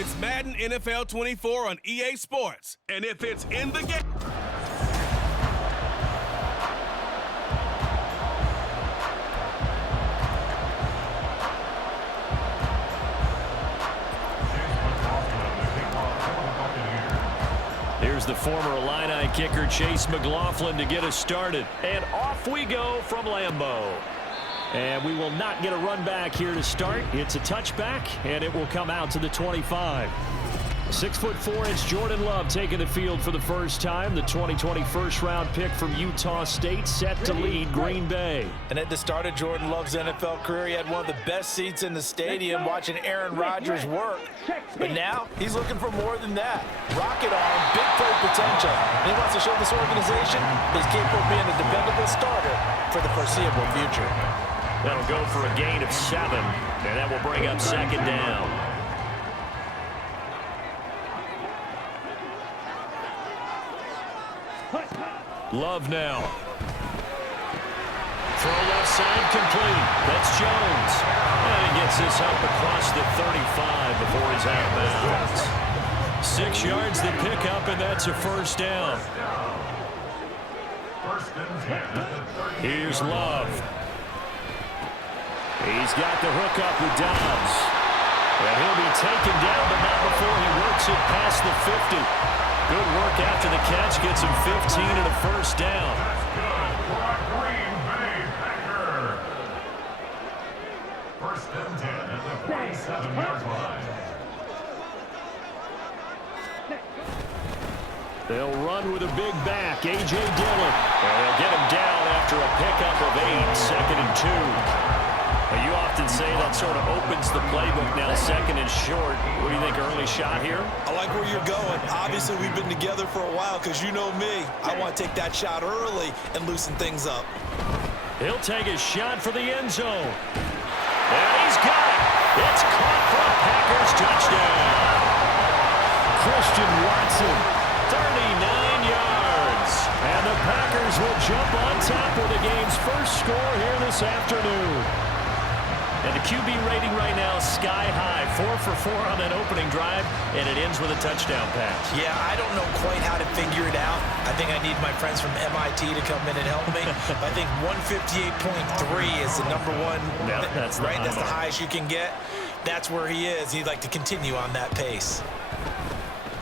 It's Madden NFL 24 on EA Sports. And if it's in the game... Here's the former Illini kicker Chase McLaughlin to get us started. And off we go from Lambeau. And we will not get a run back here to start. It's a touchback, and it will come out to the 25. 6'4" Jordan Love taking the field for the first time. The 2020 first-round pick from Utah State set to lead Green Bay. And at the start of Jordan Love's NFL career, he had one of the best seats in the stadium watching Aaron Rodgers work. But now he's looking for more than that. Rocket arm, big play potential. And he wants to show this organization he's capable of being a dependable starter for the foreseeable future. That'll go for a gain of 7, and that will bring up second down. Love now. Throw left side complete. That's Jones. And he gets this up across the 35 before he's out of bounds. 6 yards the pickup, and that's a first down. Here's Love. He's got the hook up with Dobbs. And he'll be taken down, but not before he works it past the 50. Good work after the catch. Gets him 15 and a first down. First and 10 at the 47-yard line. They'll run with a big back, A.J. Dillon. And they'll get him down after a pickup of 8, second and 2. Now, you often say that sort of opens the playbook now, second and short. What do you think, early shot here? I like where you're going. Obviously, we've been together for a while because you know me. I want to take that shot early and loosen things up. He'll take his shot for the end zone. And he's got it. It's caught for a Packers touchdown. Christian Watson, 39 yards. And the Packers will jump on top with the game's first score here this afternoon. And the QB rating right now is sky high. 4 for 4 on that opening drive, and it ends with a touchdown pass. Yeah, I don't know quite how to figure it out. I think I need my friends from MIT to come in and help me. I think 158.3 is the number one. Yeah, that's right. That's the highest you can get. That's where he is. He'd like to continue on that pace.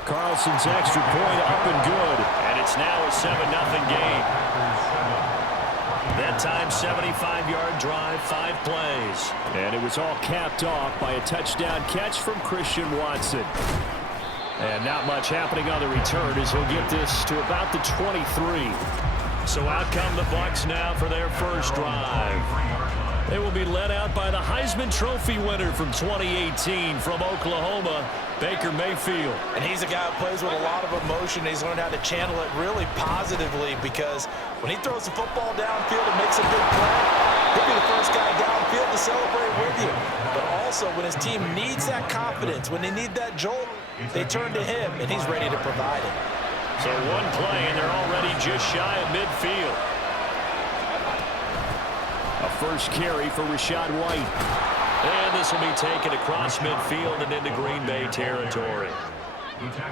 Carlson's extra point up and good, and it's now a 7-0 game. That time, 75-yard drive, 5 plays. And it was all capped off by a touchdown catch from Christian Watson. And not much happening on the return as he'll get this to about the 23. So out come the Bucs now for their first drive. They will be led out by the Heisman Trophy winner from 2018 from Oklahoma, Baker Mayfield. And he's a guy who plays with a lot of emotion. He's learned how to channel it really positively because when he throws the football downfield and makes a big play, he'll be the first guy downfield to celebrate with you. But also when his team needs that confidence, when they need that jolt, they turn to him, and he's ready to provide it. So one play, and they're already just shy of midfield. A first carry for Rachaad White. And this will be taken across midfield and into Green Bay territory.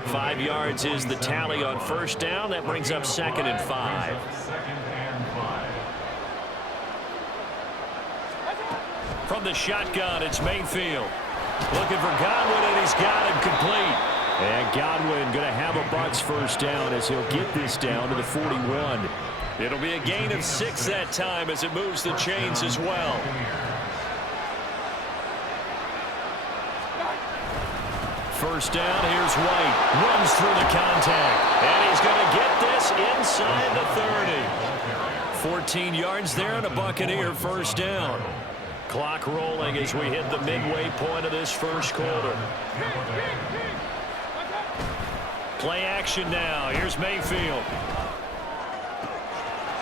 5 yards is the tally on first down. That brings up 2nd and 5. From the shotgun, it's Mayfield. Looking for Godwin, and he's got him complete. And Godwin going to have a Bucs first down as he'll get this down to the 41. It'll be a gain of 6 that time as it moves the chains as well. First down, here's White. Runs through the contact. And he's going to get this inside the 30. 14 yards there and a Buccaneer first down. Clock rolling as we hit the midway point of this first quarter. Play action now. Here's Mayfield.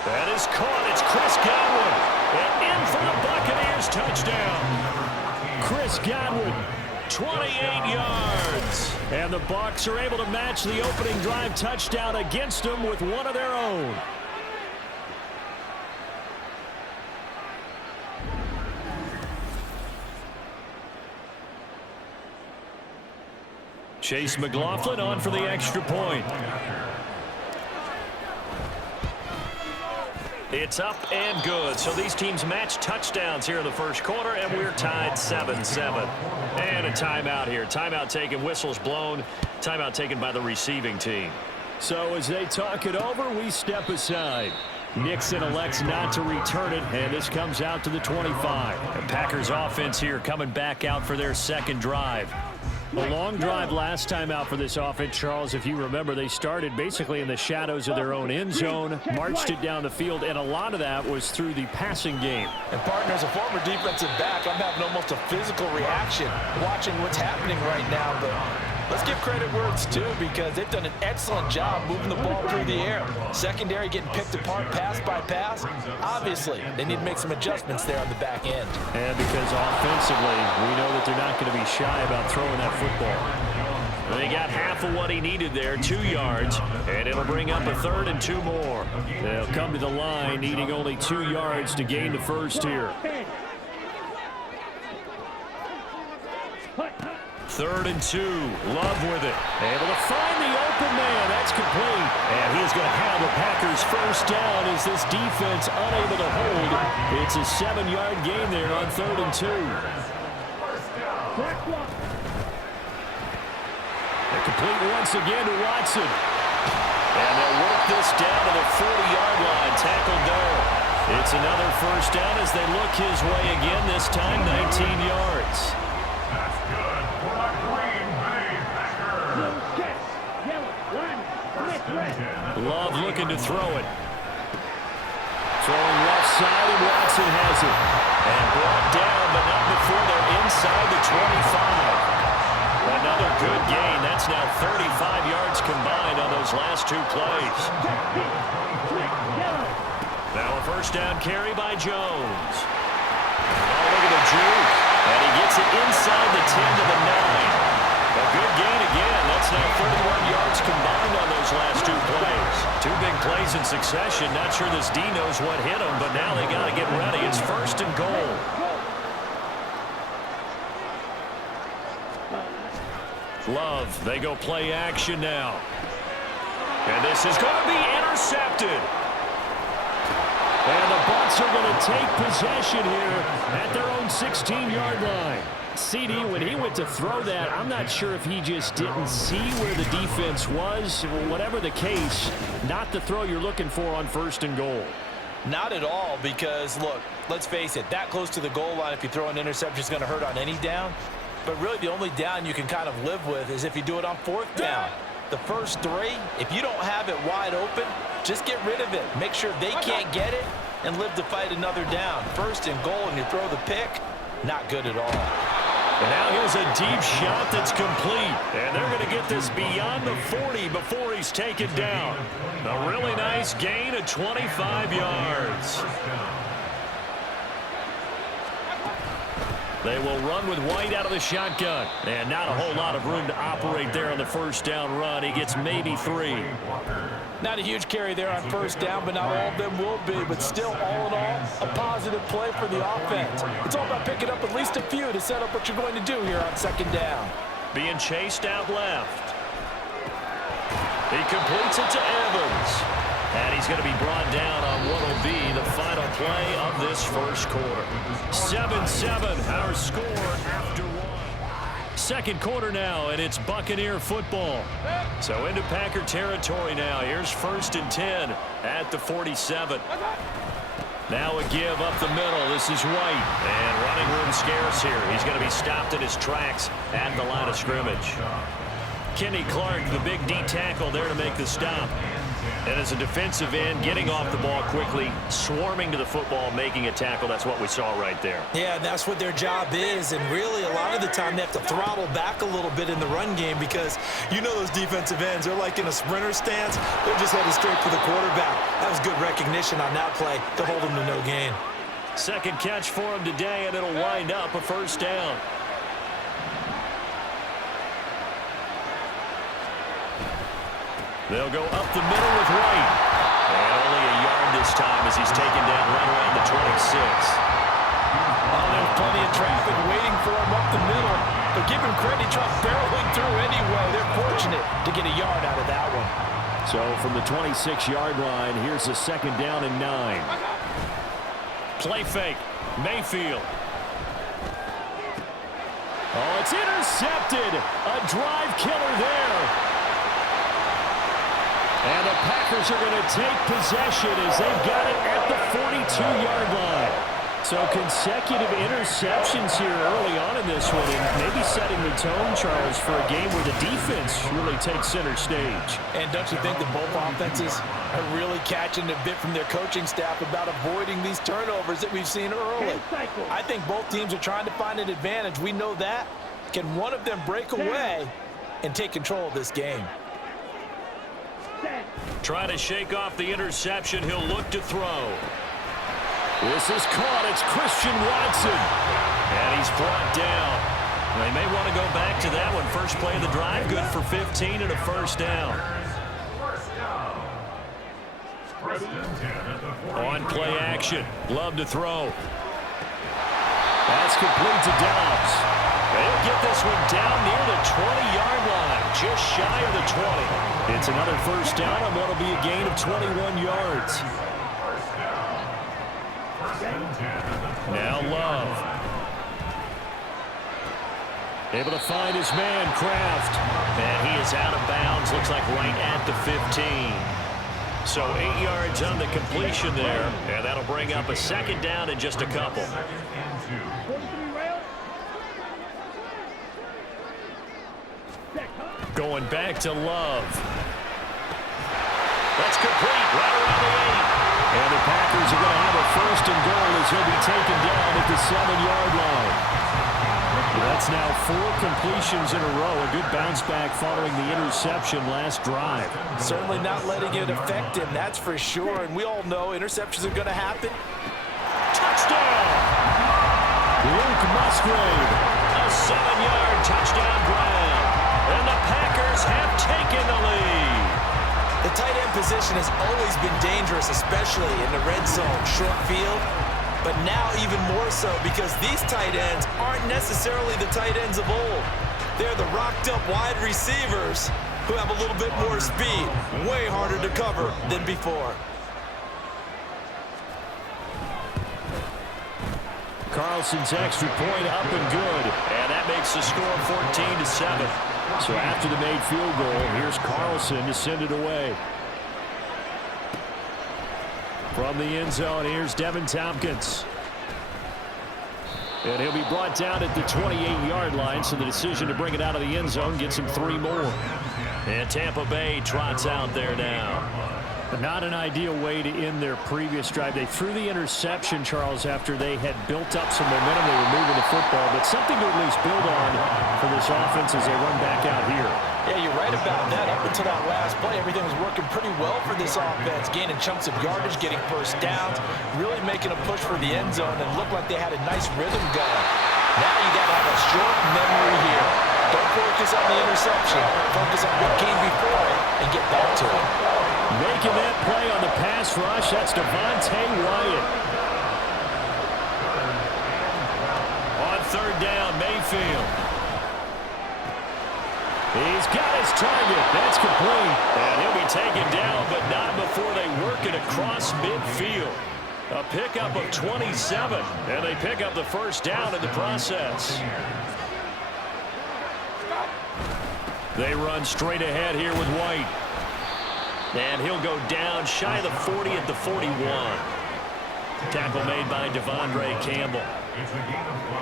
That is caught. It's Chris Godwin. And in for the Buccaneers touchdown. Chris Godwin, 28 yards. And the Bucs are able to match the opening drive touchdown against them with one of their own. Chase McLaughlin on for the extra point. It's up and good. So these teams match touchdowns here in the first quarter, and we're tied 7-7. And a timeout here. Timeout taken, whistles blown. Timeout taken by the receiving team. So as they talk it over, we step aside. Nixon elects not to return it, and this comes out to the 25. The Packers offense here coming back out for their second drive. A long drive last time out for this offense, Charles. If you remember, they started basically in the shadows of their own end zone, marched it down the field, and a lot of that was through the passing game. And partner, as a former defensive back, I'm having almost a physical reaction watching what's happening right now. But let's give credit where it's due, because they've done an excellent job moving the ball through the air. Secondary getting picked apart pass by pass. Obviously, they need to make some adjustments there on the back end. And because offensively, we know that they're not going to be shy about throwing that football. They got half of what he needed there, 2 yards, and it'll bring up a 3rd and 2 more. They'll come to the line needing only 2 yards to gain the first here. 3rd and 2. Love with it. Able to find the open man. That's complete. And he is going to have the Packers first down as this defense unable to hold. It's a 7-yard gain there on 3rd and 2. They're complete once again to Watson. And they'll work this down to the 40-yard line. Tackled there. It's another first down as they look his way again, this time 19 yards. That's good for the Green Bay Packers. Love looking to throw it. Throwing left side, and Watson has it. And brought down, but not before they're inside the 25. Another good gain. That's now 35 yards combined on those last 2 plays. Now a first down carry by Jones. Oh, look at the juke. And he gets it inside the 10 to the 9. A good gain again. That's now 31 yards combined on those last 2 plays. 2 big plays in succession. Not sure this D knows what hit him, but now they got to get ready. It's 1st and goal. Love, they go play action now. And this is going to be intercepted. And the Bucs are going to take possession here at their own 16-yard line. CD, when he went to throw that, I'm not sure if he just didn't see where the defense was. Whatever the case, not the throw you're looking for on 1st and goal. Not at all, because, look, let's face it, that close to the goal line, if you throw an interception, is going to hurt on any down. But really, the only down you can kind of live with is if you do it on 4th down. The first 3, if you don't have it wide open, just get rid of it. Make sure they can't get it and live to fight another down. 1st and goal, and you throw the pick, not good at all. And now here's a deep shot that's complete. And they're going to get this beyond the 40 before he's taken down. A really nice gain of 25 yards. They will run with White out of the shotgun. And not a whole lot of room to operate there on the first down run. He gets maybe 3. Not a huge carry there on 1st down, but not all of them will be. But still, all in all, a positive play for the offense. It's all about picking up at least a few to set up what you're going to do here on 2nd down. Being chased out left. He completes it to Evans. And he's going to be brought down on what will be the final play of this first quarter. 7-7, our score after 1. Second quarter now, and it's Buccaneer football. So into Packer territory now. Here's 1st and 10 at the 47. Now a give up the middle. This is White. And running room scarce here. He's going to be stopped in his tracks at the line of scrimmage. Kenny Clark, the big D tackle there to make the stop. And as a defensive end, getting off the ball quickly, swarming to the football, making a tackle. That's what we saw right there. Yeah, and that's what their job is. And really, a lot of the time, they have to throttle back a little bit in the run game because you know those defensive ends, they're like in a sprinter stance. They're just headed straight for the quarterback. That was good recognition on that play to hold him to no gain. Second catch for him today, and it'll wind up a first down. They'll go up the middle with White. And only a yard this time as he's taken down right around the 26. Oh, there's plenty of traffic waiting for him up the middle. but give him credit. He tried barreling through anyway. They're fortunate to get a yard out of that one. So from the 26-yard line, here's a 2nd down and 9. Play fake. Mayfield. Oh, it's intercepted. A drive killer there. And the Packers are going to take possession as they've got it at the 42-yard line. So consecutive interceptions here early on in this one, and maybe setting the tone, Charles, for a game where the defense really takes center stage. And don't you think that both offenses are really catching a bit from their coaching staff about avoiding these turnovers that we've seen early? I think both teams are trying to find an advantage. We know that. Can one of them break away and take control of this game? Try to shake off the interception. He'll look to throw. This is caught. It's Christian Watson. And he's brought down. They may want to go back to that one. First play of the drive, good for 15 and a first down. On play action. Love to throw. That's complete to Dobbs. They'll get this one down near the 20-yard line, just shy of the 20. It's another first down on what will be a gain of 21 yards. Now Love. Able to find his man, Kraft. And he is out of bounds, looks like right at the 15. So 8 yards on the completion there, and that'll bring up a 2nd down in just a couple. Going back to Love. That's complete, right around the 8. And the Packers are going to have a 1st and goal as he'll be taken down at the 7-yard line. That's now 4 completions in a row. A good bounce back following the interception last drive. Certainly not letting it affect him, that's for sure. And we all know interceptions are going to happen. Touchdown! Luke Musgrave. A 7-yard touchdown grab. And the Packers have taken the lead. The tight end position has always been dangerous, especially in the red zone, short field. But now even more so because these tight ends aren't necessarily the tight ends of old. They're the rocked-up wide receivers who have a little bit more speed, way harder to cover than before. Carlson's extra point up and good. And that makes the score 14-7. So after the made field goal, here's Carlson to send it away. From the end zone, here's Devin Tompkins. And he'll be brought down at the 28-yard line, so the decision to bring it out of the end zone gets him 3 more. And Tampa Bay trots out there now. Not an ideal way to end their previous drive. They threw the interception, Charles, after they had built up some momentum. They were moving the football, but something to at least build on for this offense as they run back out here. Yeah, you're right about that. Up until that last play, everything was working pretty well for this offense, gaining chunks of yardage, getting first downs, really making a push for the end zone, and looked like they had a nice rhythm going. Now you got to have a short memory here. Don't focus on the interception. Focus on what came before it and get back to it. Making that play on the pass rush, that's Devontae Wyatt. On 3rd down, Mayfield. He's got his target. That's complete. And he'll be taken down, but not before they work it across midfield. A pickup of 27, and they pick up the first down in the process. They run straight ahead here with White. And he'll go down shy of the 40 at the 41. Tackle made by Devondre Campbell.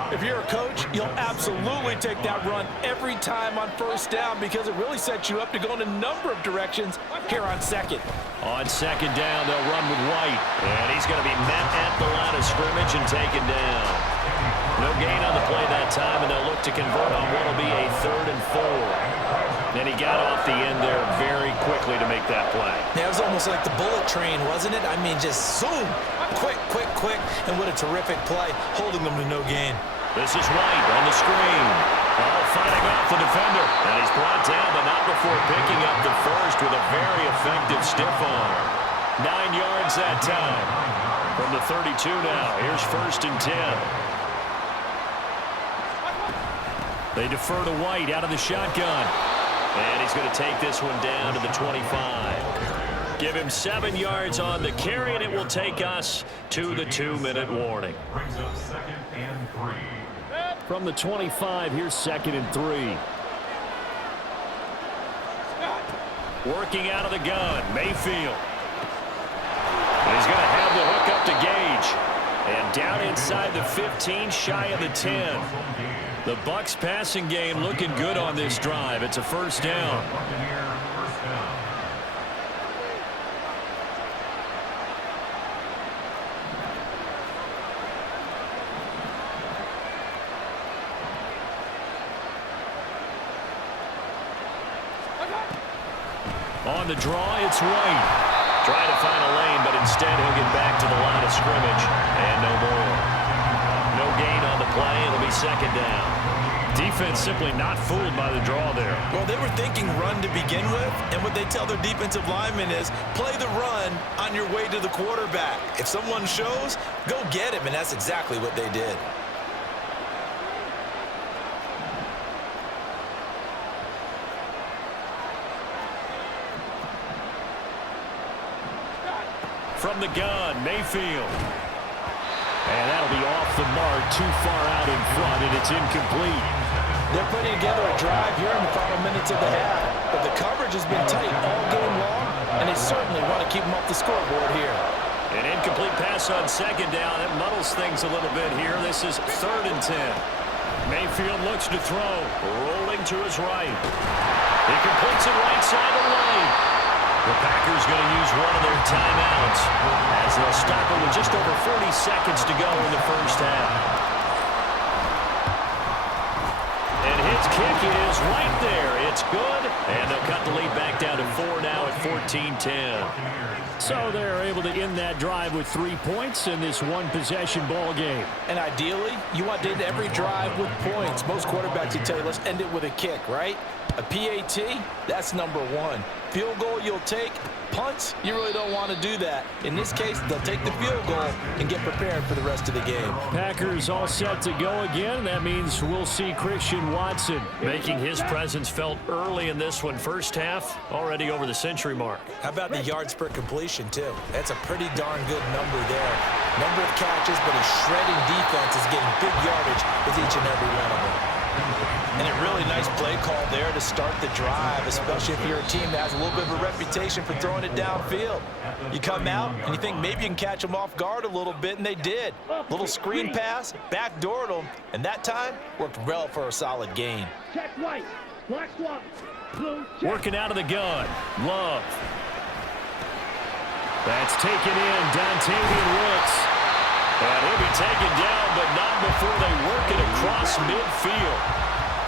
If you're a coach, you'll absolutely take that run every time on first down because it really sets you up to go in a number of directions here on 2nd. On 2nd down, they'll run with White. And he's going to be met at the line of scrimmage and taken down. No gain on the play that time, and they'll look to convert on what will be a 3rd and 4. And he got off the end there very quickly to make that play. Yeah, it was almost like the bullet train, wasn't it? I mean, just zoom. Quick, quick, quick. And what a terrific play, holding them to no gain. This is White on the screen. Fighting off the defender. And he's brought down, but not before picking up the first with a very effective stiff arm. 9 yards that time. From the 32 now. Here's 1st and 10. They defer to White out of the shotgun. And he's going to take this one down to the 25. Give him 7 yards on the carry, and it will take us to the 2-minute warning. Brings up 2nd and 3. From the 25, here's 2nd and 3. Working out of the gun, Mayfield. And he's going to have the hook up to Gage. And down inside the 15, shy of the 10. The Bucs passing game looking good on this drive. It's a first down. Buccaneers first down. On the draw, it's White. Trying to find a lane, but instead he'll get back to the line of scrimmage. And no more. No gain on the play. It'll be 2nd down. Defense simply not fooled by the draw there. Well, they were thinking run to begin with, and what they tell their defensive linemen is play the run on your way to the quarterback. If someone shows, go get him, and that's exactly what they did. From the gun, Mayfield. And that'll be off the mark, too far out in front, and it's incomplete. They're putting together a drive here in the final minutes of the half, but the coverage has been tight all game long, and they certainly want to keep them off the scoreboard here. An incomplete pass on 2nd down. That muddles things a little bit here. This is 3rd and 10. Mayfield looks to throw, rolling to his right. He completes it right side of the lane. The Packers going to use one of their timeouts as they'll stop it with just over 40 seconds to go in the first half. And his kick is right there. It's good. And they'll cut the lead back down to 4 now at 14-10. So they're able to end that drive with 3 points in this one-possession ball game. And ideally, you want to end every drive with points. Most quarterbacks will tell you, let's end it with a kick, right? A PAT, that's number 1. Field goal you'll take. Punts, you really don't want to do that. In this case, they'll take the field goal and get prepared for the rest of the game. Packers all set to go again. That means we'll see Christian Watson making his presence felt early in this one. First half, already over the century mark. How about the yards per completion, too? That's a pretty darn good number there. Number of catches, but his shredding defense is getting big yardage with each and every one of them. And a really nice play call there to start the drive, especially if you're a team that has a little bit of a reputation for throwing it downfield. You come out and you think maybe you can catch them off guard a little bit, and they did. Little screen pass, backdoored them, and that time worked well for a solid gain. Check white, black swap, blue check. Working out of the gun, Love. That's taken in, Dontavian Wicks. And he'll be taken down, but not before they work it across midfield.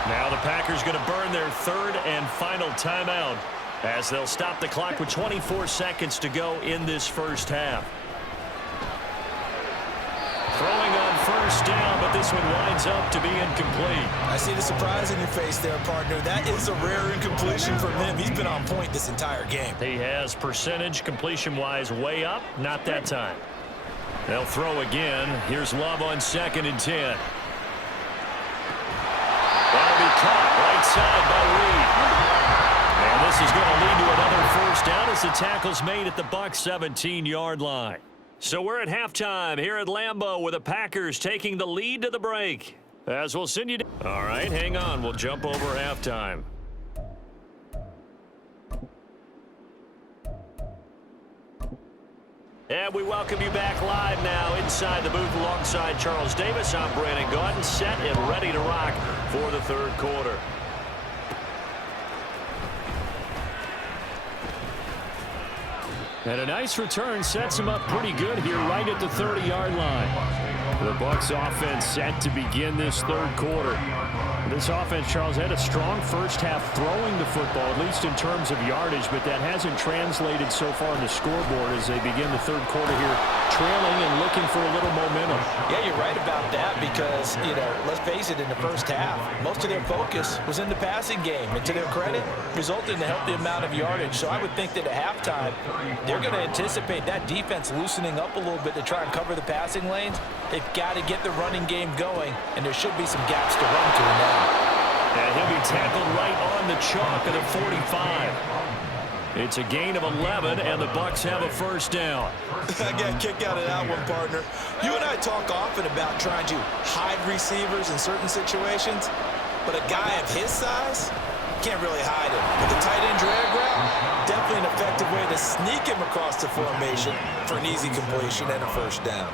Now the Packers going to burn their 3rd and final timeout as they'll stop the clock with 24 seconds to go in this first half. Throwing on first down, but this one winds up to be incomplete. I see the surprise in your face there, partner. That is a rare incompletion from him. He's been on point this entire game. He has percentage completion-wise way up, not that time. They'll throw again. Here's Love on 2nd and 10. That'll be caught right side by Reed. And this is going to lead to another first down as the tackle's made at the Bucs 17-yard line. So we're at halftime here at Lambeau with the Packers taking the lead to the break. As we'll send you down. All right, hang on. We'll jump over halftime. And we welcome you back live now inside the booth alongside Charles Davis. I'm Brandon Gaudin, set and ready to rock for the 3rd quarter. And a nice return sets him up pretty good here right at the 30-yard line. The Bucs offense set to begin this 3rd quarter. This offense, Charles, had a strong first half throwing the football, at least in terms of yardage, but that hasn't translated so far on the scoreboard as they begin the 3rd quarter here, trailing and looking for a little momentum. Yeah, you're right about that because, let's face it, in the first half, most of their focus was in the passing game. And to their credit, resulted in a healthy amount of yardage. So I would think that at halftime, they're going to anticipate that defense loosening up a little bit to try and cover the passing lanes. They've got to get the running game going, and there should be some gaps to run to now. And he'll be tackled right on the chalk of the 45. It's a gain of 11, and the Bucs have a first down. I got a kick out of that one, partner. You and I talk often about trying to hide receivers in certain situations, but a guy of his size can't really hide him. But the tight end drag route, definitely an effective way to sneak him across the formation for an easy completion and a first down.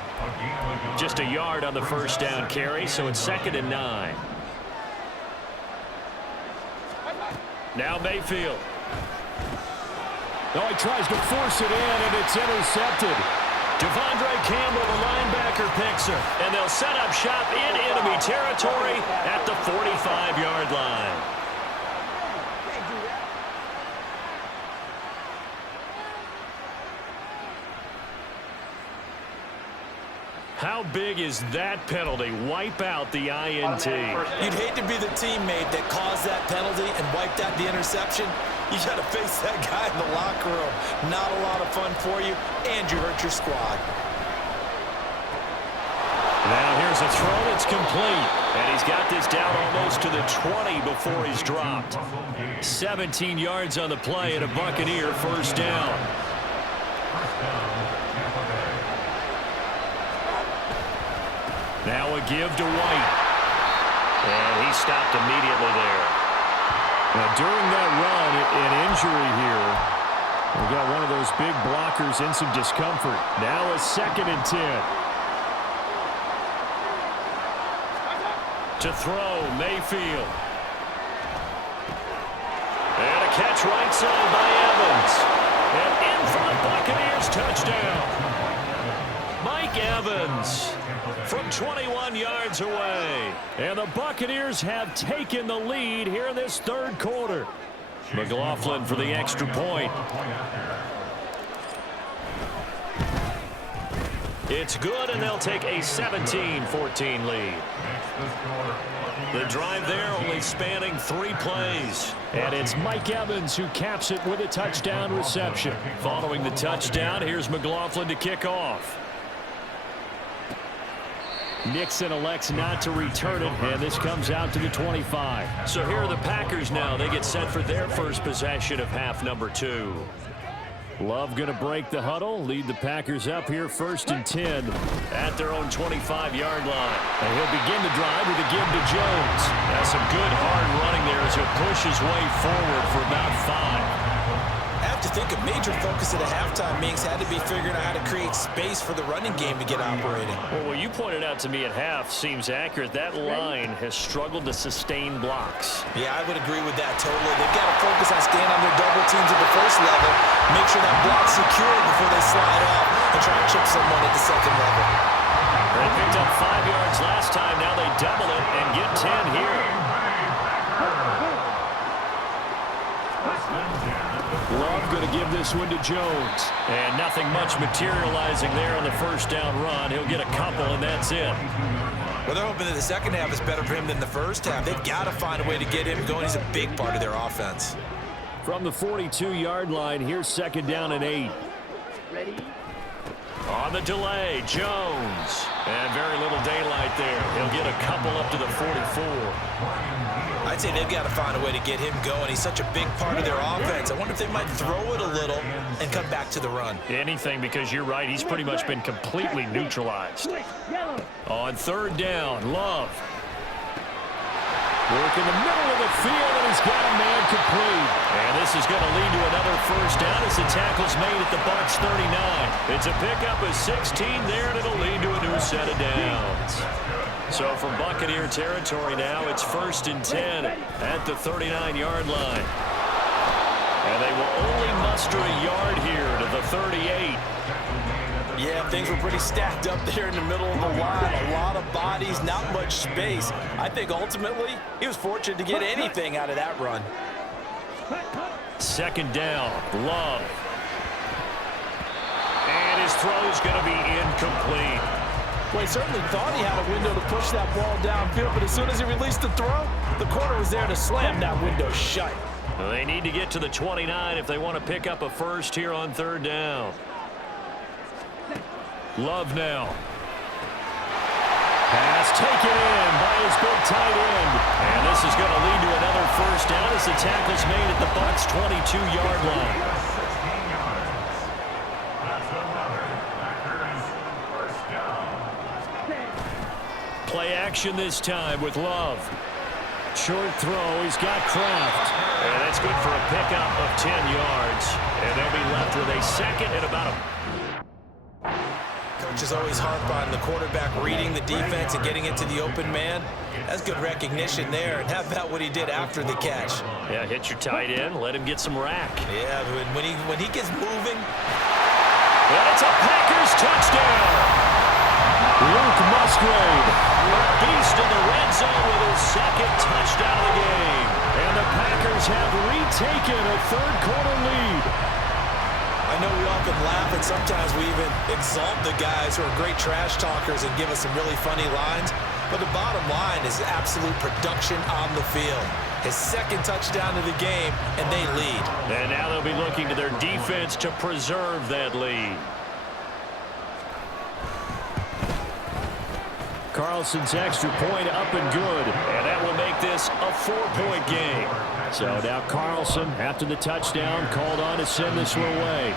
Just a yard on the first down carry, so it's 2nd and 9. Now Mayfield. Oh, he tries to force it in, and it's intercepted. Devondre Campbell, the linebacker, picks her. And they'll set up shop in enemy territory at the 45-yard line. How big is that penalty? Wipe out the INT. You'd hate to be the teammate that caused that penalty and wiped out the interception. You got to face that guy in the locker room. Not a lot of fun for you, and you hurt your squad. Now here's a throw that's complete. And he's got this down almost to the 20 before he's dropped. 17 yards on the play and a Buccaneer first down. Now a give to White. And he stopped immediately there. Now during that run, an injury here. We got one of those big blockers in some discomfort. Now a 2nd and 10. To throw, Mayfield. And a catch right side by Evans. And in for the Buccaneers touchdown. Mike Evans from 21 yards away. And the Buccaneers have taken the lead here in this third quarter. McLaughlin for the extra point. It's good, and they'll take a 17-14 lead. The drive there only spanning 3 plays. And it's Mike Evans who caps it with a touchdown reception. Following the touchdown, here's McLaughlin to kick off. Nixon elects not to return it, and this comes out to the 25. So here are the Packers now. They get set for their first possession of half number 2. Love going to break the huddle, lead the Packers up here 1st and 10 at their own 25-yard line. And he'll begin the drive with a give to Jones. That's some good hard running there as he'll push his way forward for about 5. I have to think a major focus at a halftime meetings had to be figuring out how to create space for the running game to get operating. Well, what you pointed out to me at half seems accurate. That line has struggled to sustain blocks. Yeah, I would agree with that totally. They've got to focus on staying on their double teams at the first level, make sure that block's secure before they slide off and try to chip someone at the second level. They picked up 5 yards last time. Now they double it and get 10 here. Love going to give this one to Jones. And nothing much materializing there on the first down run. He'll get a couple, and that's it. Well, they're hoping that the second half is better for him than the first half. They've got to find a way to get him going. He's a big part of their offense. From the 42-yard line, here's 2nd down and 8. Ready? On the delay, Jones. And very little daylight there. He'll get a couple up to the 44. I'd say they've got to find a way to get him going. He's such a big part of their offense. I wonder if they might throw it a little and come back to the run. Anything, because you're right. He's pretty much been completely neutralized. On 3rd down, Love. Work in the middle of the field, and he's got a man complete. And this is going to lead to another first down as the tackle's made at the Bucs 39. It's a pickup of 16 there, and it'll lead to a new set of downs. So from Buccaneer territory now, it's 1st and 10 at the 39-yard line. And they will only muster a yard here to the 38. Yeah, things were pretty stacked up there in the middle of the line. A lot of bodies, not much space. I think ultimately he was fortunate to get anything out of that run. 2nd down, Love. And his throw's going to be incomplete. Well, he certainly thought he had a window to push that ball downfield, but as soon as he released the throw, the corner was there to slam that window shut. Well, they need to get to the 29 if they want to pick up a first here on 3rd down. Love now. Pass taken in by his big tight end, And this is going to lead to another first down as the tackle's made at the Bucs' 22-yard line. 16 yards. That's another Packers first down. Play action this time with Love. Short throw. He's got Kraft. And that's good for a pickup of 10 yards. And they'll be left with a second and about a... Coaches always harp on the quarterback reading the defense and getting into the open man. That's good recognition there. And how about what he did after the catch? Yeah, hit your tight end. Let him get some rack. Yeah, when he gets moving. And it's a Packers touchdown. Luke Musgrave, a beast in the red zone with his second touchdown of the game. And the Packers have retaken a third-quarter lead. I know we often laugh, and sometimes we even exalt the guys who are great trash talkers and give us some really funny lines. But the bottom line is absolute production on the field. His second touchdown of the game, and they lead. And now they'll be looking to their defense to preserve that lead. Carlson's extra point up and good, and that will make this a 4-point game. So now Carlson, after the touchdown, called on to send this one away.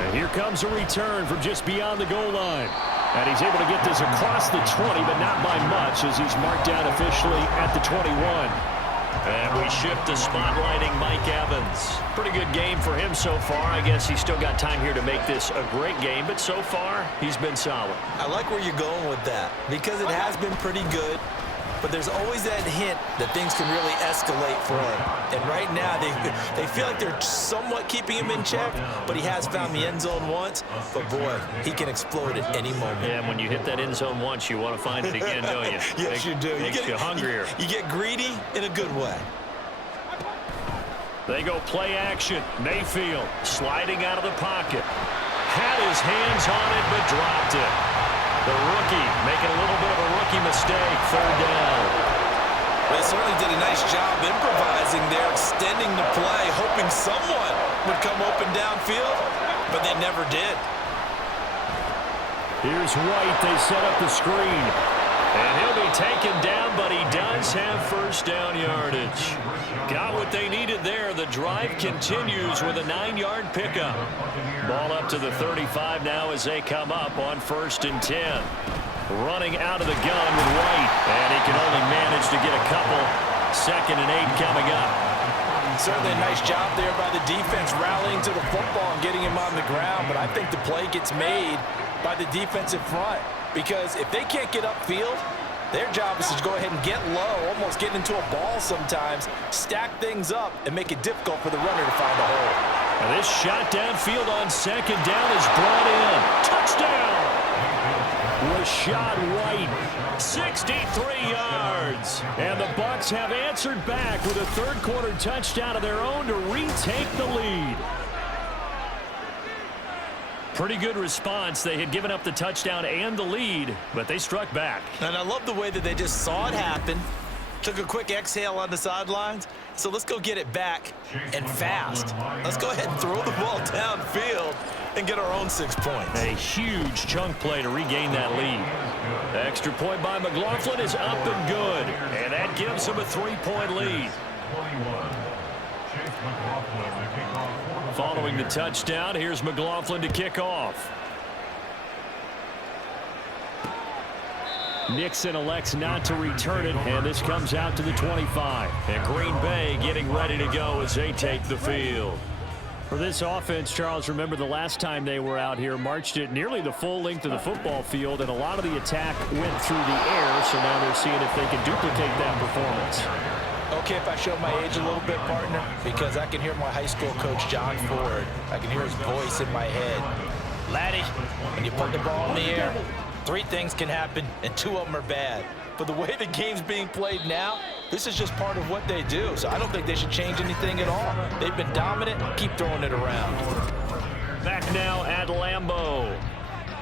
And here comes a return from just beyond the goal line. And he's able to get this across the 20, but not by much, as he's marked down officially at the 21. And we shift to spotlighting Mike Evans. Pretty good game for him so far. I guess he's still got time here to make this a great game, but so far, he's been solid. I like where you're going with that, because it has been pretty good, but there's always that hint that things can really escalate for him. And right now, they feel like they're somewhat keeping him in check, but he has found the end zone once. But boy, he can explode at any moment. Yeah, when you hit that end zone once, you want to find it again, don't you? Yes, you do. Makes you hungrier. You get greedy in a good way. They go play action. Mayfield sliding out of the pocket. Had his hands on it, but dropped it. The rookie making a little bit of a rookie mistake. Third down. They certainly did a nice job improvising there, extending the play, hoping someone would come open downfield, but they never did. Here's White. They set up the screen. And he'll be taken down, but he does have first down yardage. Got what they needed there. The drive continues with a 9-yard pickup. Ball up to the 35 now as they come up on 1st and 10. Running out of the gun with White. And he can only manage to get a couple. 2nd and 8 coming up. Certainly a nice job there by the defense rallying to the football and getting him on the ground. But I think the play gets made by the defensive front. Because if they can't get upfield, their job is to go ahead and get low, almost get into a ball sometimes, stack things up, and make it difficult for the runner to find a hole. And this shot downfield on 2nd down is brought in. Touchdown! Rashad White, 63 yards. And the Bucs have answered back with a third-quarter touchdown of their own to retake the lead. Pretty good response. They had given up the touchdown and the lead, but they struck back. And I love the way that they just saw it happen, took a quick exhale on the sidelines. So let's go get it back and fast. Let's go ahead and throw the ball downfield and get our own 6 points. A huge chunk play to regain that lead. The extra point by McLaughlin is up and good, and that gives them a 3-point lead. Following the touchdown, here's McLaughlin to kick off. Nixon elects not to return it, and this comes out to the 25. And Green Bay getting ready to go as they take the field. For this offense, Charles, remember the last time they were out here, marched it nearly the full length of the football field, and a lot of the attack went through the air, so now they're seeing if they can duplicate that performance. Okay, if I show my age a little bit, partner, because I can hear my high school coach, John Ford. I can hear his voice in my head. Laddie, when you put the ball in the air, 3 things can happen, and 2 of them are bad. But the way the game's being played now, this is just part of what they do. So I don't think they should change anything at all. They've been dominant. Keep throwing it around. Back now at Lambeau.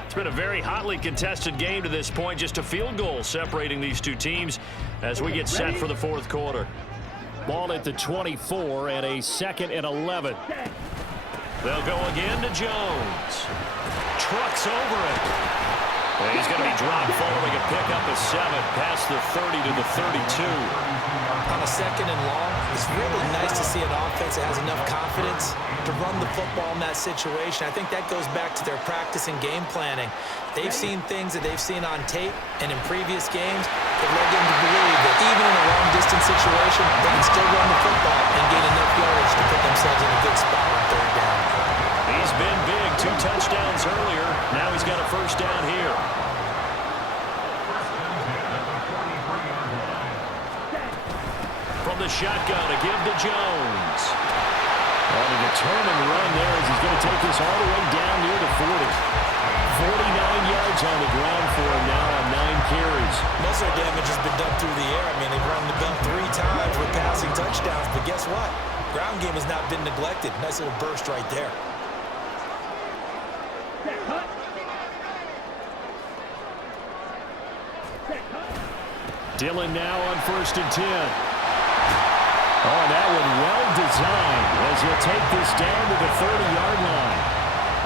It's been a very hotly contested game to this point. Just a field goal separating these two teams as we get set for the 4th quarter. Ball at the 24 and a 2nd and 11. They'll go again to Jones. Trucks over it. And he's going to be dropped following a pickup of 7 past the 30 to the 32. On a 2nd and long, it's really nice to see an offense that has enough confidence to run the football in that situation. I think that goes back to their practice and game planning. They've seen things that they've seen on tape and in previous games that led them to believe that even in a long-distance situation, they can still run the football and gain enough yards to put themselves in a good spot on 3rd down. He's been big, 2 touchdowns earlier. Now he's got a 1st down here. From the shotgun, a give to Jones. On a determined run there as he's going to take this all the way down near the 40. 49 yards on the ground for him now on 9 carries. Most of their damage has been done through the air. I mean, they've run the bell 3 times with passing touchdowns, but guess what? Ground game has not been neglected. Nice little burst right there. Dillon now on 1st and 10. Oh, that one well designed as he'll take this down to the 30-yard line.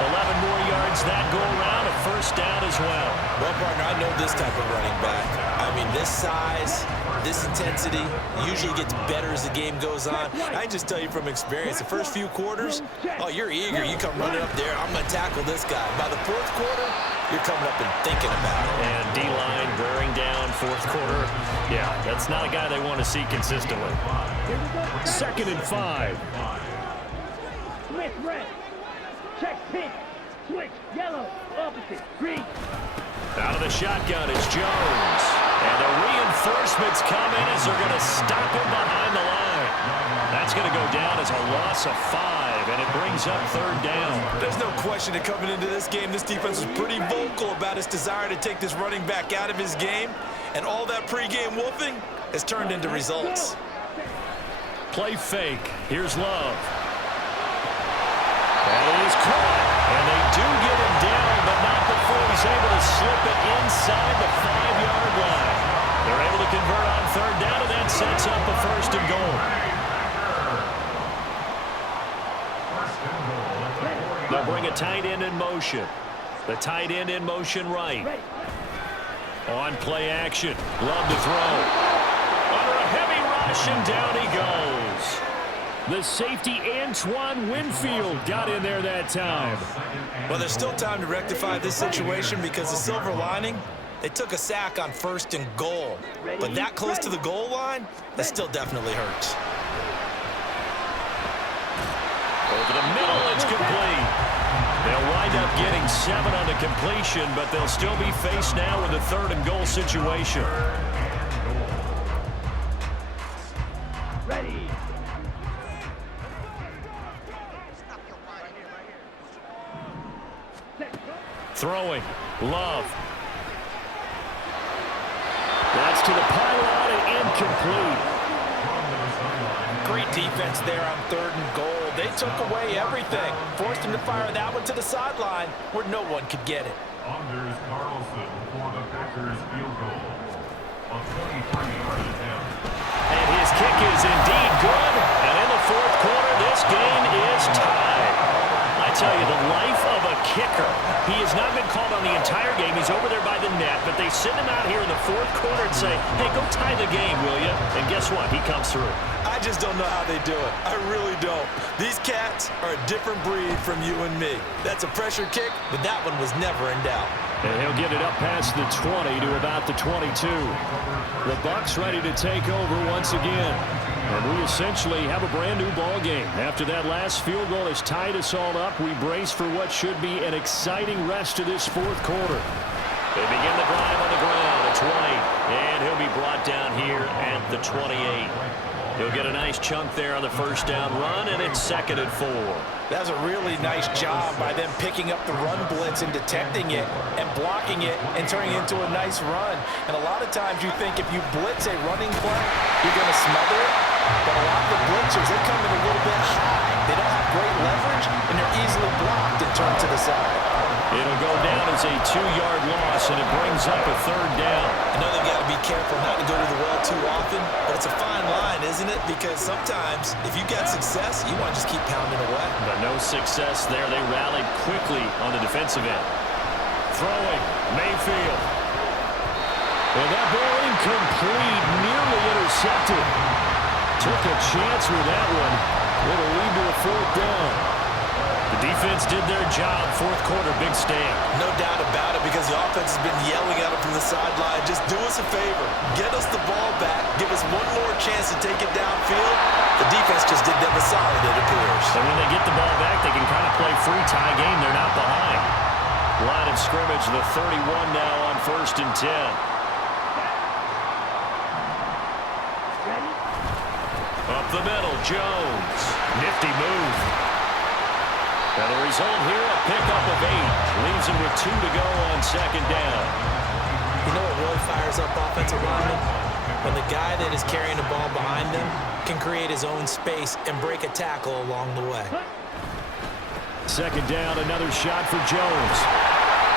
11 more yards that go around, a 1st down as well. Well, partner, I know this type of running back. I mean, this size, this intensity usually gets better as the game goes on. I can just tell you from experience, the first few quarters, oh, you're eager. You come running up there, I'm going to tackle this guy. By the 4th quarter, you're coming up and thinking about it. And D-line bearing down 4th quarter. Yeah, that's not a guy they want to see consistently. 2nd and 5. Smith red. Check pink. Switch yellow. Opposite green. Out of the shotgun is Jones. And the reinforcements come in as they're going to stop him behind the line. That's going to go down as a loss of 5, and it brings up 3rd down. There's no question that coming into this game, this defense was pretty vocal about its desire to take this running back out of his game, and all that pregame wolfing has turned into results. Play fake. Here's Love. And he's caught. And they do get him down, but not before he's able to slip it inside the 5-yard line. They're able to convert on 3rd down, and that sets up a 1st and goal. They'll bring a tight end in motion. The tight end in motion right. On play action. Love to throw. Under a heavy rush, and down he goes. The safety, Antoine Winfield, got in there that time. Well, there's still time to rectify this situation because the silver lining, they took a sack on 1st and goal. But that close to the goal line, that still definitely hurts. Over the middle, it's complete. They'll wind up getting 7 on the completion, but they'll still be faced now with a 3rd and goal situation. Ready. Throwing. Love. That's to the pylon and incomplete. Great defense there on 3rd and goal. They took away everything. Forced him to fire that one to the sideline where no one could get it. Anders Carlson for the Packers field goal. A 23-yard attempt. And his kick is indeed good. And in the 4th quarter, this game is tied. I tell you, the life of a kicker. He has not been called on the entire game. He's over there by the net, but they send him out here in the 4th quarter and say, hey, go tie the game, will you? And guess what? He comes through. I just don't know how they do it. I really don't. These cats are a different breed from you and me. That's a pressure kick, but that one was never in doubt. And he'll get it up past the 20 to about the 22. The Bucs ready to take over once again. And we essentially have a brand new ball game. After that last field goal has tied us all up, we brace for what should be an exciting rest of this 4th quarter. They begin the drive on the ground at 20. And he'll be brought down here at the 28. He'll get a nice chunk there on the 1st down run, and it's 2nd and 4. That was a really nice job by them picking up the run blitz and detecting it and blocking it and turning it into a nice run. And a lot of times you think if you blitz a running play, you're going to smother it. But a lot of the blitzers, they come in a little bit high. They don't have great leverage, and they're easily blocked and turned to the side. It'll go down as a 2-yard loss, and it brings up a 3rd down. I know they've got to be careful not to go to the well too often, but it's a fine line, isn't it? Because sometimes if you got success, you want to just keep pounding away. But no success there. They rallied quickly on the defensive end. throwing. Mayfield. And that ball incomplete, nearly intercepted. Took a chance with that one. It'll lead to a 4th down. The defense did their job. 4th quarter, big stand. No doubt about it, because the offense has been yelling at them from the sideline. Just do us a favor. Get us the ball back. Give us one more chance to take it downfield. The defense just did them a solid, it appears. And when they get the ball back, they can kind of play free tie game. They're not behind. Line of scrimmage, the 31 now on 1st and 10. Up the middle, Jones. Nifty move. And the result here, a pickup of 8. Leaves him with 2 to go on 2nd down. You know what really fires up offensive linemen? When the guy that is carrying the ball behind them can create his own space and break a tackle along the way. 2nd down, another shot for Jones.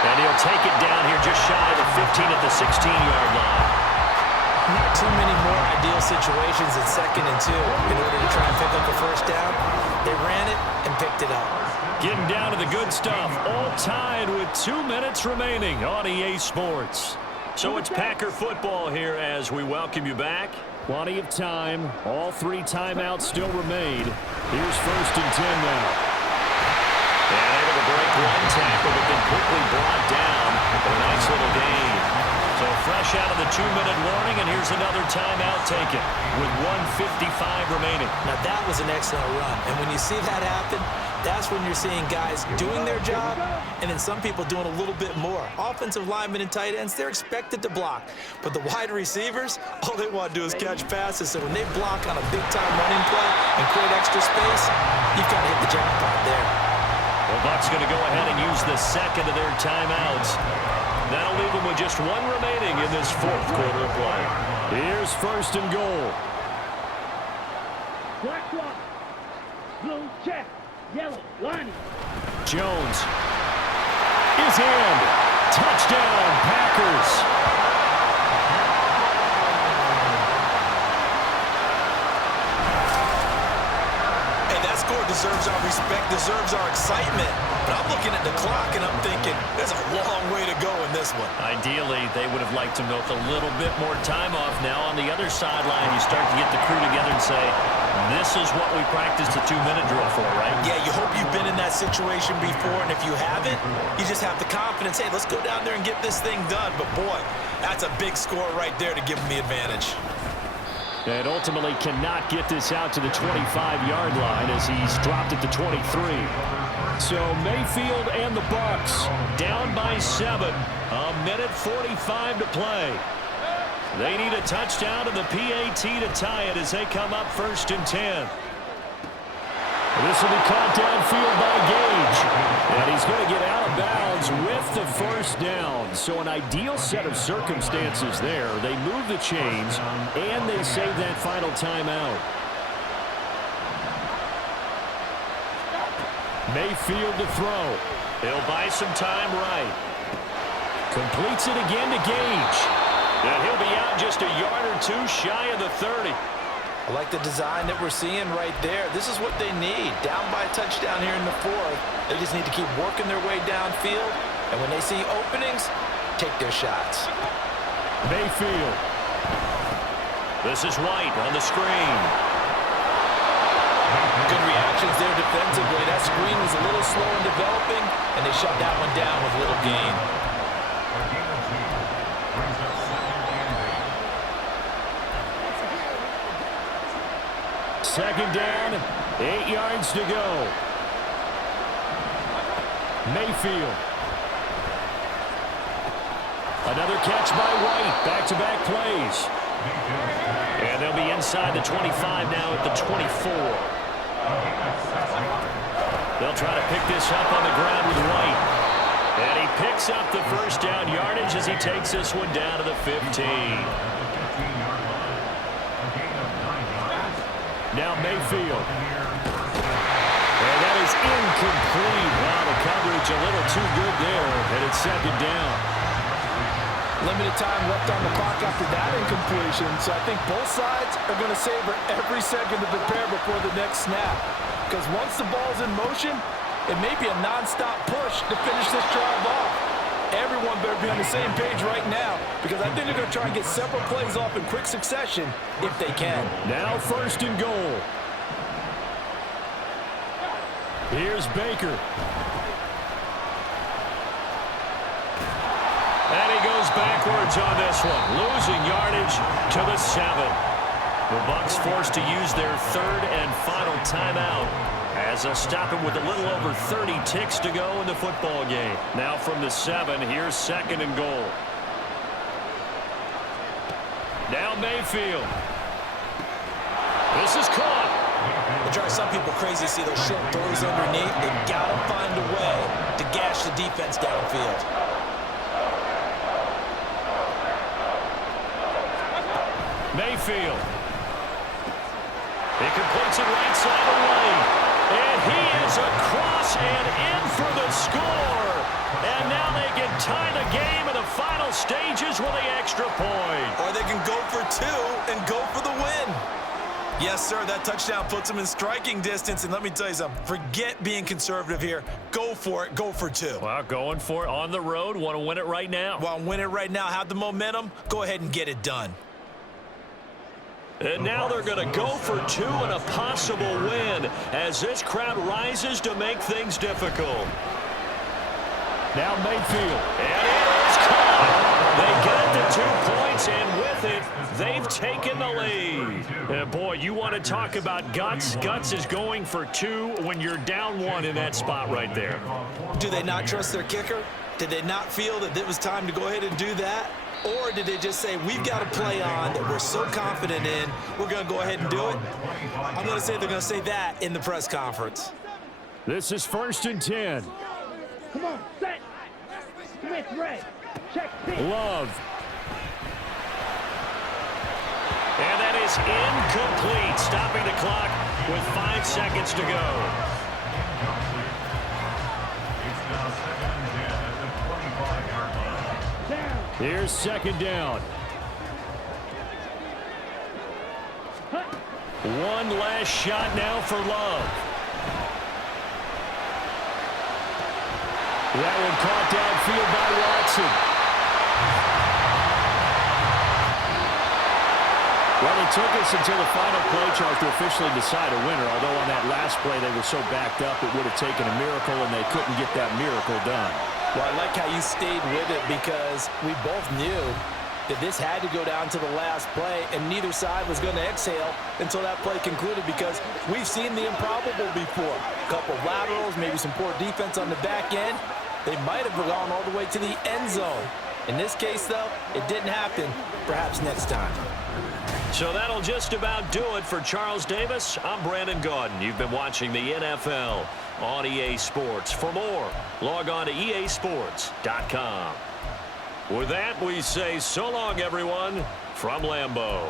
And he'll take it down here just shy of the 15 at the 16-yard line. Not too many more ideal situations at 2nd and 2 in order to try and pick up a 1st down. They ran it and picked it up. Getting down to the good stuff. All tied with 2 minutes remaining on EA Sports. So it's Packer football here as we welcome you back. Plenty of time. All 3 timeouts still remain. Here's 1st and 10 now. And able to break 1 tackle, but then quickly brought down for a nice little gain. So fresh out of the 2-minute warning, and here's another timeout taken with 1:55 remaining. Now that was an excellent run, and when you see that happen, that's when you're seeing guys doing their job and then some people doing a little bit more. Offensive linemen and tight ends, they're expected to block, but the wide receivers, all they want to do is catch passes. So when they block on a big-time running play and create extra space, you've got to hit the jackpot there. Well, Bucs going to go ahead and use the 2nd of their timeouts. That'll leave them with just 1 remaining in this 4th quarter of play. Here's 1st and goal. Black clock. Blue check. Yellow lining. Jones is in. Touchdown, Packers. Score deserves our respect, deserves our excitement. But I'm looking at the clock and I'm thinking there's a long way to go in this one. Ideally, they would have liked to milk a little bit more time off. Now on the other sideline, you start to get the crew together and say, this is what we practiced the 2-minute drill for, right? Yeah, you hope you've been in that situation before, and if you haven't, you just have the confidence, hey, let's go down there and get this thing done. But boy, that's a big score right there to give them the advantage. And ultimately cannot get this out to the 25-yard line as he's dropped at the 23. So Mayfield and the Bucs down by 7. 1:45 to play. They need a touchdown to the PAT to tie it as they come up 1st and 10. This will be caught downfield by Gage. And he's going to get out of bounds with the 1st down. So an ideal set of circumstances there. They move the chains, and they save that final timeout. Mayfield to throw. He'll buy some time right. Completes it again to Gage. And he'll be out just a yard or 2 shy of the 30. I like the design that we're seeing right there. This is what they need. Down by a touchdown here in the 4th. They just need to keep working their way downfield. And when they see openings, take their shots. Mayfield. This is White on the screen. Good reactions there defensively. That screen was a little slow in developing, and they shut that one down with little gain. Second down, 8 yards to go. Mayfield. Another catch by White. Back-to-back plays. And they'll be inside the 25 now at the 24. They'll try to pick this up on the ground with White. And he picks up the 1st down yardage as he takes this one down to the 15. Now Mayfield. And that is incomplete. Wow, the coverage a little too good there. And it's 2nd down. Limited time left on the clock after that incompletion. So I think both sides are going to savor every second to prepare before the next snap. Because once the ball's in motion, it may be a non-stop push to finish this drive off. Everyone better be on the same page right now because I think they're going to try and get several plays off in quick succession if they can. Now 1st and goal. Here's Baker. And he goes backwards on this one, losing yardage to the 7. The Bucs forced to use their 3rd and final timeout as a stopping with a little over 30 ticks to go in the football game. Now from the 7, here's 2nd and goal. Now Mayfield. This is caught. It drives some people crazy to see those short throws underneath. They've got to find a way to gash the defense downfield. Mayfield. He completes it right side of the lane. And he is across and in for the score. And now they can tie the game in the final stages with the extra point. Or they can go for 2 and go for the win. Yes, sir, that touchdown puts them in striking distance. And let me tell you something, forget being conservative here. Go for it, go for 2. Well, going for it on the road. Want to win it right now. Want to win it right now, have the momentum, go ahead and get it done. And now they're going to go for 2 and a possible win as this crowd rises to make things difficult. Now Mayfield. And it is caught. They got the 2 points, and with it, they've taken the lead. And boy, you want to talk about guts. Guts is going for 2 when you're down 1 in that spot right there. Do they not trust their kicker? Did they not feel that it was time to go ahead and do that? Or did they just say, we've got a play on that we're so confident in, we're going to go ahead and do it? I'm going to say they're going to say that in the press conference. This is 1st and 10. Come on, set. Smith, red. Check, pitch. Love. And that is incomplete, stopping the clock with 5 seconds to go. It's now 2nd and 10 at the 25-yard line. Here's 2nd down. One last shot now for Love. That one caught downfield by Watson. Well, it took us until the final play charge to officially decide a winner, although on that last play they were so backed up it would have taken a miracle, and they couldn't get that miracle done. Well, I like how you stayed with it because we both knew that this had to go down to the last play, and neither side was going to exhale until that play concluded because we've seen the improbable before. A couple laterals, maybe some poor defense on the back end. They might have gone all the way to the end zone. In this case, though, it didn't happen. Perhaps next time. So that'll just about do it for Charles Davis. I'm Brandon Gaudin. You've been watching the NFL on EA Sports. For more, log on to easports.com. With that, we say so long, everyone, from Lambeau.